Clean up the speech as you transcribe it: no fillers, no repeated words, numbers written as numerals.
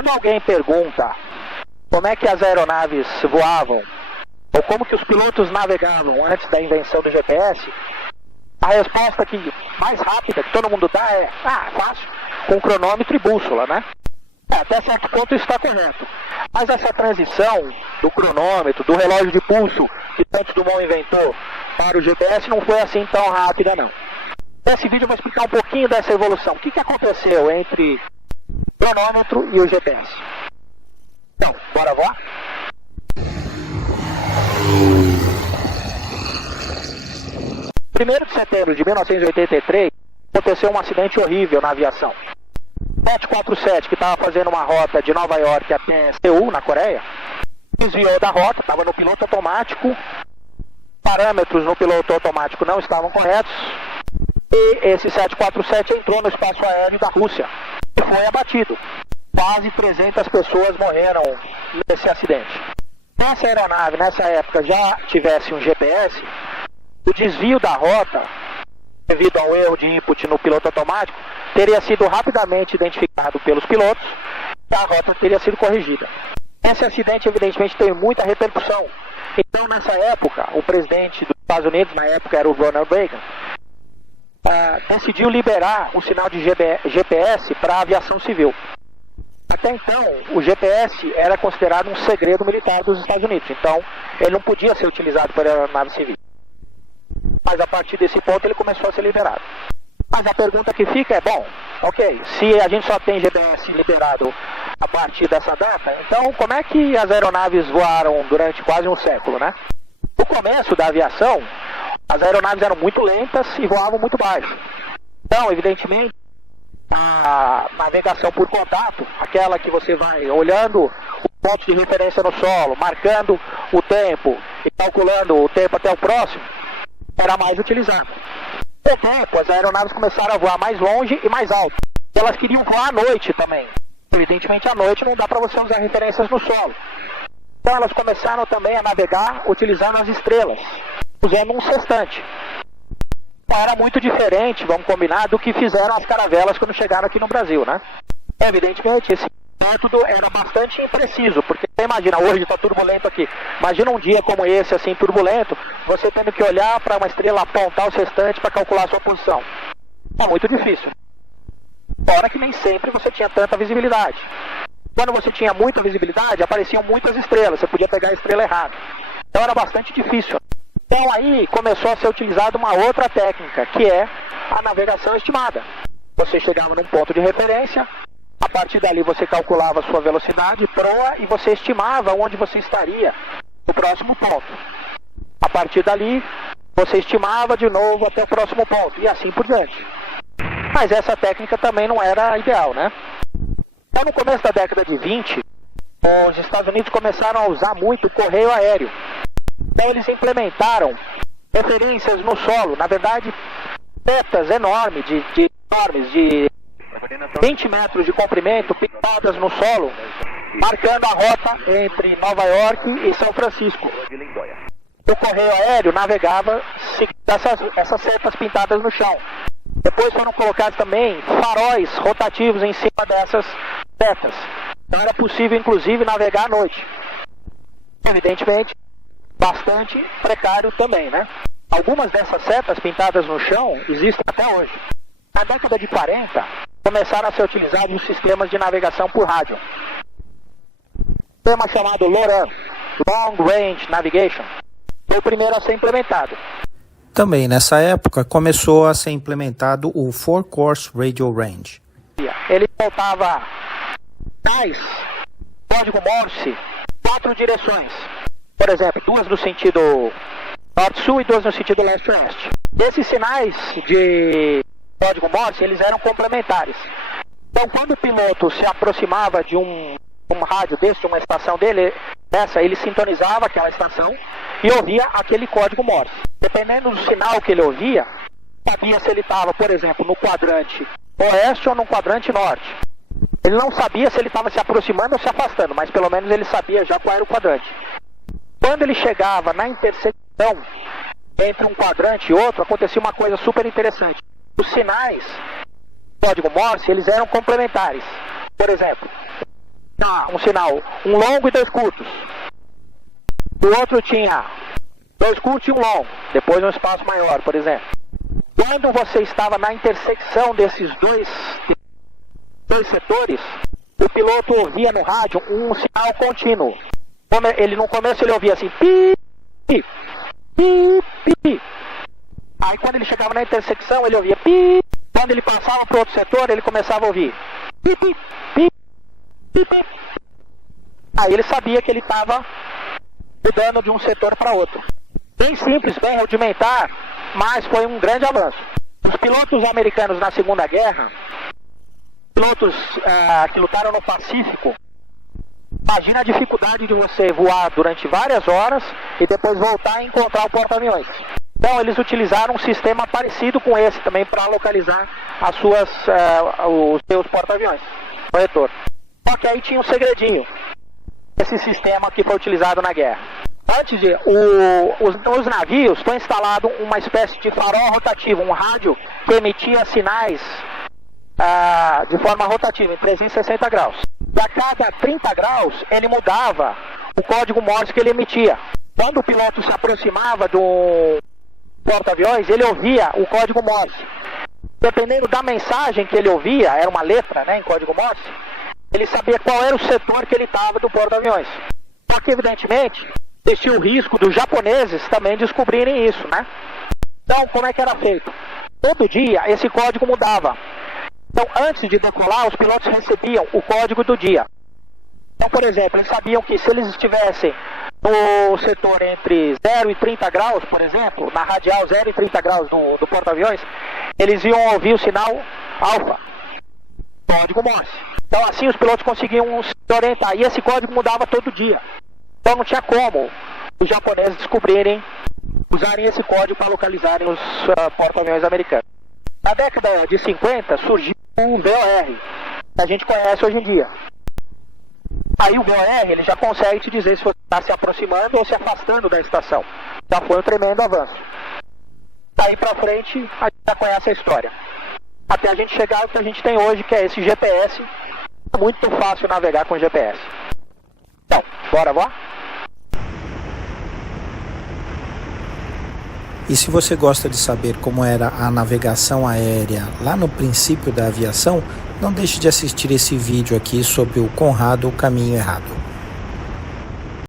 Quando alguém pergunta como é que as aeronaves voavam, ou como que os pilotos navegavam antes da invenção do GPS, a resposta mais rápida que todo mundo dá é, fácil, com cronômetro e bússola, né? Até certo ponto isso está correto. Mas essa transição do cronômetro, do relógio de pulso que Santos Dumont inventou para o GPS não foi assim tão rápida, não. Nesse vídeo eu vou explicar um pouquinho dessa evolução. O que aconteceu entre o cronômetro e o GPS? Então, bora voar? Em 1º de setembro de 1983, aconteceu um acidente horrível na aviação. 747, que estava fazendo uma rota de Nova York até Seul, na Coreia, desviou da rota, estava no piloto automático, parâmetros no piloto automático não estavam corretos, e esse 747 entrou no espaço aéreo da Rússia e foi abatido. Quase 300 pessoas morreram nesse acidente. Se essa aeronave, nessa época, já tivesse um GPS, o desvio da rota, devido ao erro de input no piloto automático, teria sido rapidamente identificado pelos pilotos e a rota teria sido corrigida. Esse acidente, evidentemente, teve muita repercussão. Então, nessa época, o presidente dos Estados Unidos, na época era o Ronald Reagan, decidiu liberar o sinal de GPS para a aviação civil. Até então, o GPS era considerado um segredo militar dos Estados Unidos, então ele não podia ser utilizado por aeronave civil. Mas a partir desse ponto ele começou a ser liberado. Mas a pergunta que fica é, bom, ok, se a gente só tem GPS liberado a partir dessa data, então como é que as aeronaves voaram durante quase um século, né? No começo da aviação, as aeronaves eram muito lentas e voavam muito baixo. Então, evidentemente, a navegação por contato, aquela que você vai olhando os pontos de referência no solo, marcando o tempo e calculando o tempo até o próximo, era mais utilizada. Com o tempo, as aeronaves começaram a voar mais longe e mais alto. Elas queriam voar à noite também. Evidentemente, à noite não dá para você usar referências no solo. Então, elas começaram também a navegar utilizando as estrelas, usando um sextante. Era muito diferente, vamos combinar, do que fizeram as caravelas quando chegaram aqui no Brasil, né? Evidentemente, esse método era bastante impreciso, porque você imagina, hoje está turbulento aqui. Imagina um dia como esse, assim, turbulento, você tendo que olhar para uma estrela, apontar o sextante para calcular a sua posição. É muito difícil. Fora que nem sempre você tinha tanta visibilidade. Quando você tinha muita visibilidade, apareciam muitas estrelas, você podia pegar a estrela errada. Então era bastante difícil. Então aí começou a ser utilizada uma outra técnica, que é a navegação estimada. Você chegava num ponto de referência, a partir dali você calculava a sua velocidade, proa, e você estimava onde você estaria no próximo ponto. A partir dali, você estimava de novo até o próximo ponto, e assim por diante. Mas essa técnica também não era ideal, né? Então no começo da década de 20, os Estados Unidos começaram a usar muito o correio aéreo. Então eles implementaram referências no solo, na verdade, setas enormes, de 20 metros de comprimento, pintadas no solo, marcando a rota entre Nova York e São Francisco. O correio aéreo navegava essas setas pintadas no chão. Depois foram colocados também faróis rotativos em cima dessas setas. Então era possível, inclusive, navegar à noite. Evidentemente, bastante precário também, né? Algumas dessas setas pintadas no chão existem até hoje. Na década de 40, começaram a ser utilizados os sistemas de navegação por rádio. Um sistema chamado LORAN, Long Range Navigation, foi o primeiro a ser implementado. Também nessa época começou a ser implementado o Four Course Radio Range. Ele soltava sinais, código Morse, 4 direções. Por exemplo, 2 no sentido norte-sul e 2 no sentido leste-oeste. Esses sinais de código Morse, eles eram complementares. Então, quando o piloto se aproximava de um rádio desse, de uma estação dele, ele sintonizava aquela estação e ouvia aquele código Morse. Dependendo do sinal que ele ouvia, sabia se ele estava, por exemplo, no quadrante oeste ou no quadrante norte. Ele não sabia se ele estava se aproximando ou se afastando, mas pelo menos ele sabia já qual era o quadrante. Quando ele chegava na intersecção entre um quadrante e outro, acontecia uma coisa super interessante. Os sinais do código Morse, eles eram complementares. Por exemplo, um sinal, um longo e 2 curtos. O outro tinha 2 curtos e um longo, depois um espaço maior, por exemplo. Quando você estava na intersecção desses dois setores, o piloto ouvia no rádio um sinal contínuo. Ele no começo ele ouvia assim, pi, pi, pi, pi. Aí quando ele chegava na intersecção ele ouvia pi. Quando ele passava para outro setor ele começava a ouvir pi, pi, pi, pi, pi. Aí ele sabia que ele estava mudando de um setor para outro. Bem simples, bem rudimentar, mas foi um grande avanço. Os pilotos americanos na Segunda Guerra, pilotos que lutaram no Pacífico, imagina a dificuldade de você voar durante várias horas e depois voltar e encontrar o porta-aviões. Então eles utilizaram um sistema parecido com esse também para localizar os seus porta-aviões no retorno. Só que aí tinha um segredinho, esse sistema que foi utilizado na guerra. Antes os navios estão instalados uma espécie de farol rotativo, um rádio que emitia sinais de forma rotativa, em 360 graus. E a cada 30 graus, ele mudava o código Morse que ele emitia. Quando o piloto se aproximava do porta-aviões, ele ouvia o código Morse. Dependendo da mensagem que ele ouvia, era uma letra, né, em código Morse, ele sabia qual era o setor que ele estava do porta-aviões. Só que, evidentemente, existia o risco dos japoneses também descobrirem isso, né? Então, como é que era feito? Todo dia, esse código mudava. Então, antes de decolar, os pilotos recebiam o código do dia. Então, por exemplo, eles sabiam que se eles estivessem no setor entre 0 e 30 graus, por exemplo, na radial 0 e 30 graus do porta-aviões, eles iam ouvir o sinal alfa, código Morse. Então, assim, os pilotos conseguiam se orientar. E esse código mudava todo dia. Então, não tinha como os japoneses usarem esse código para localizarem os porta-aviões americanos. Na década de 50 surgiu o VOR, que a gente conhece hoje em dia. Aí o VOR ele já consegue te dizer se você está se aproximando ou se afastando da estação. Já foi um tremendo avanço. Daí para frente a gente já conhece a história. Até a gente chegar ao que a gente tem hoje, que é esse GPS. É muito fácil navegar com GPS. Então, bora voar? E se você gosta de saber como era a navegação aérea lá no princípio da aviação, não deixe de assistir esse vídeo aqui sobre o Conrado, o Caminho Errado.